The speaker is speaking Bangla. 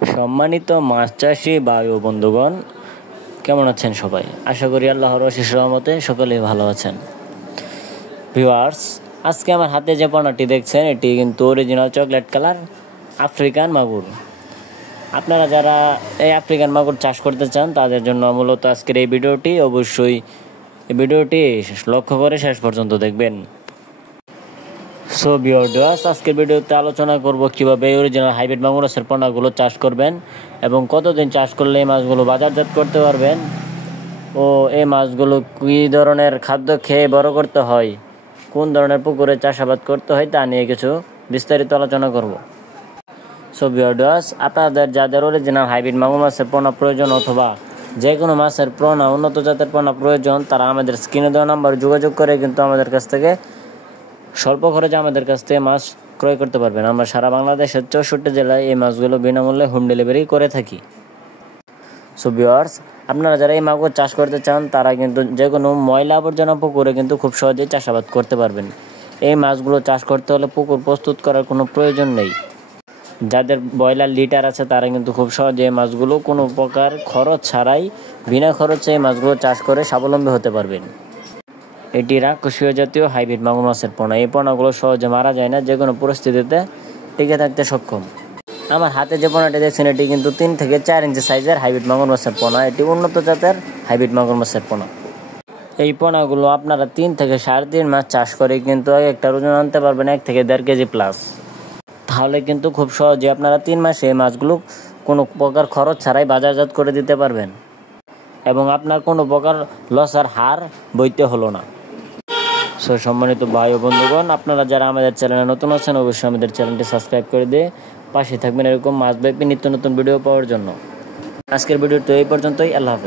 সম্মানিত মাছ চাষি ভাই ও বন্ধুগণ, কেমন আছেন সবাই? আশা করি আল্লাহর অশেষ রহমতে সকলেই ভালো আছেন। ভিউয়ার্স, আজকে আমার হাতে যে পোনাটি দেখছেন এটি কিন্তু অরিজিনাল চকলেট কালার আফ্রিকান মাগুর। আপনারা যারা এই আফ্রিকান মাগুর চাষ করতে চান তাদের জন্য মূলত আজকের এই ভিডিওটি, অবশ্যই এই ভিডিওটি লক্ষ্য করে শেষ পর্যন্ত দেখবেন। সো ভিউয়ার্স, আজকের ভিডিওতে আলোচনা করব কিভাবে অরিজিনাল হাইব্রিড মাগুর মাছের পোনাগুলো চাষ করবেন এবং কতদিন চাষ করলে এই মাছগুলো বাজারজাত করতে পারবেন ও এই মাছগুলো কী ধরনের খাদ্য খেয়ে বড় করতে হয়, কোন ধরনের পুকুরে চাষাবাদ করতে হয় তা নিয়ে কিছু বিস্তারিত আলোচনা করব। সো ভিউয়ার্স, আপনাদের যাদের অরিজিনাল হাইব্রিড মাগুর মাছের পোনা প্রয়োজন অথবা যে কোনো মাছের পোনা, উন্নত জাতের পোনা প্রয়োজন, তারা আমাদের স্ক্রিনে দেওয়া নাম্বারে যোগাযোগ করে কিন্তু আমাদের কাছ থেকে স্বল্প খরচে আমাদের কাছ থেকে মাছ ক্রয় করতে পারবেন। আমরা সারা বাংলাদেশের 64 জেলায় এই মাছগুলো বিনামূল্যে হোম ডেলিভারি করে থাকি। সো ভিউয়ার্স, আপনারা যারা এই মাগুর চাষ করতে চান তারা কিন্তু যে কোনো ময়লা আবর্জনা পুকুরে কিন্তু খুব সহজেই চাষাবাদ করতে পারবেন। এই মাছগুলো চাষ করতে হলে পুকুর প্রস্তুত করার কোনো প্রয়োজন নেই। যাদের ব্রয়লার লিটার আছে তারা কিন্তু খুব সহজে এই মাছগুলো কোনো প্রকার খরচ ছাড়াই বিনা খরচে এই মাছগুলো চাষ করে স্বাবলম্বী হতে পারবেন। এটি রাক্ষসীয় জাতীয় হাইব্রিড মাগুর মাছের পোনা। এই পোনাগুলো সহজে মারা যায় না, যে কোনো পরিস্থিতিতে টিকে থাকতে সক্ষম। আমার হাতে যে পোনাটি দেখছেন এটি কিন্তু 3 থেকে 4 ইঞ্চি সাইজের হাইব্রিড মাগুর মাছের পোনা। এটি উন্নত জাতের হাইব্রিড মাগুর মাছের পোনা। এই পোনাগুলো আপনারা 3 থেকে 3.5 মাস চাষ করে কিন্তু একটা ওজন আনতে পারবেন 1 থেকে 1.5 কেজি প্লাস। তাহলে কিন্তু খুব সহজে আপনারা 3 মাসে এই মাছগুলো কোনো প্রকার খরচ ছাড়াই বাজারজাত করে দিতে পারবেন এবং আপনার কোনো প্রকার লসের হার বইতে হলো না। সো সম্মানিত ভাই ও বন্ধুগণ, আপনারা যারা আমাদের চ্যানেলে নতুন আছেন অবশ্যই আমাদের চ্যানেলটি সাবস্ক্রাইব করে দিয়ে পাশে থাকবেন এরকম মাছব্যাপী নিত্য নতুন ভিডিও পাওয়ার জন্য। আজকের ভিডিওটি এই পর্যন্তই। আল্লাহ হাফেজ।